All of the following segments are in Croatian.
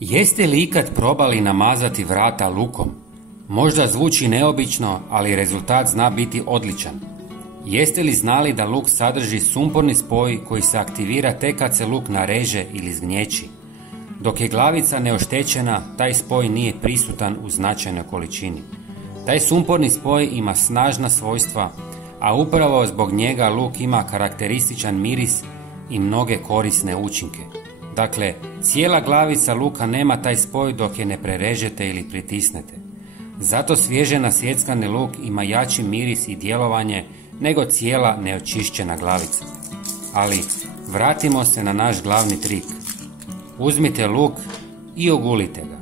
Jeste li ikad probali namazati vrata lukom? Možda zvuči neobično, ali rezultat zna biti odličan. Jeste li znali da luk sadrži sumporni spoj koji se aktivira tek kad se luk nareže ili zgnječi? Dok je glavica neoštećena, taj spoj nije prisutan u značajnoj količini. Taj sumporni spoj ima snažna svojstva, a upravo zbog njega luk ima karakterističan miris i mnoge korisne učinke. Dakle, cijela glavica luka nema taj spoj dok je ne prerežete ili pritisnete. Zato svježe nasjeckani luk ima jači miris i djelovanje nego cijela neočišćena glavica. Ali vratimo se na naš glavni trik. Uzmite luk i ogulite ga.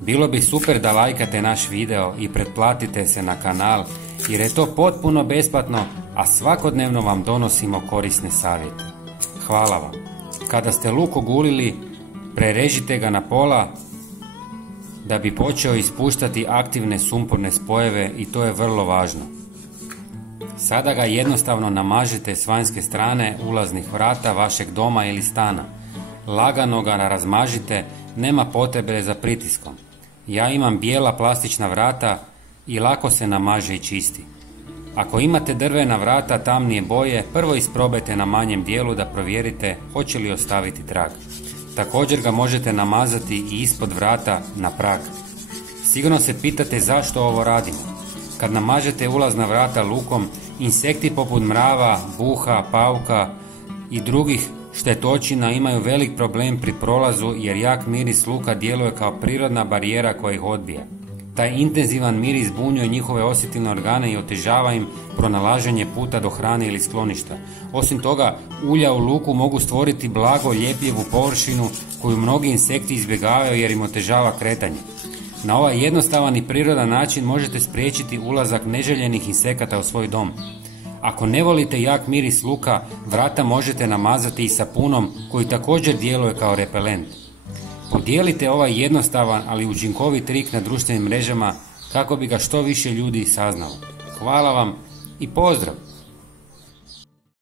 Bilo bi super da lajkate naš video i pretplatite se na kanal jer je to potpuno besplatno, a svakodnevno vam donosimo korisne savjete. Hvala vam. Kada ste luk ogulili, prerežite ga na pola da bi počeo ispuštati aktivne sumporne spojeve i to je vrlo važno. Sada ga jednostavno namažite s vanjske strane ulaznih vrata vašeg doma ili stana. Lagano ga razmažite, nema potrebe za pritiskom. Ja imam bijela plastična vrata i lako se namaže i čisti. Ako imate drvena vrata tamnije boje, prvo isprobajte na manjem dijelu da provjerite hoće li ostaviti trag. Također ga možete namazati i ispod vrata na prag. Sigurno se pitate zašto ovo radimo. Kad namažete ulazna vrata lukom, insekti poput mrava, buha, pauka i drugih štetočina imaju velik problem pri prolazu jer jak miris luka djeluje kao prirodna barijera koja ih odbija. Taj intenzivan miris zbunjuje njihove osjetilne organe i otežava im pronalaženje puta do hrane ili skloništa. Osim toga, ulja u luku mogu stvoriti blago ljepljivu površinu koju mnogi insekti izbjegavaju jer im otežava kretanje. Na ovaj jednostavan i prirodan način možete spriječiti ulazak neželjenih insekata u svoj dom. Ako ne volite jak miris luka, vrata možete namazati i sapunom koji također djeluje kao repelent. Podijelite ovaj jednostavan ali učinkovit trik na društvenim mrežama kako bi ga što više ljudi saznalo. Hvala vam i pozdrav!